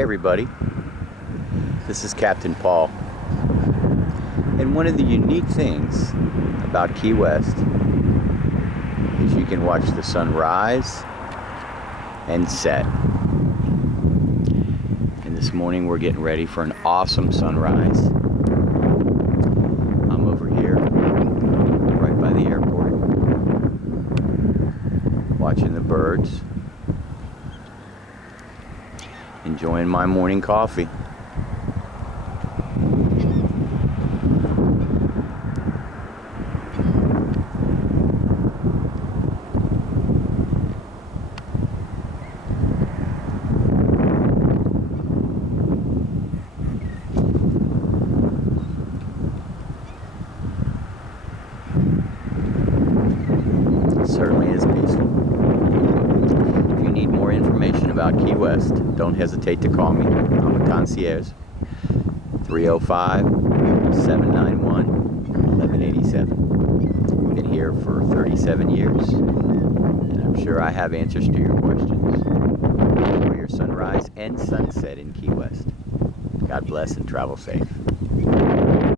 Hey everybody, this is Captain Paul, and one of the unique things about Key West is you can watch the sun rise and set. And this morning we're getting ready for an awesome sunrise. I'm over here right by the airport watching the birds, enjoying my morning coffee. It certainly is peaceful. If you need more information about Key West, don't hesitate to call me. I'm a concierge. 305-791-1187. Been here for 37 years, and I'm sure I have answers to your questions. Enjoy your sunrise and sunset in Key West. God bless and travel safe.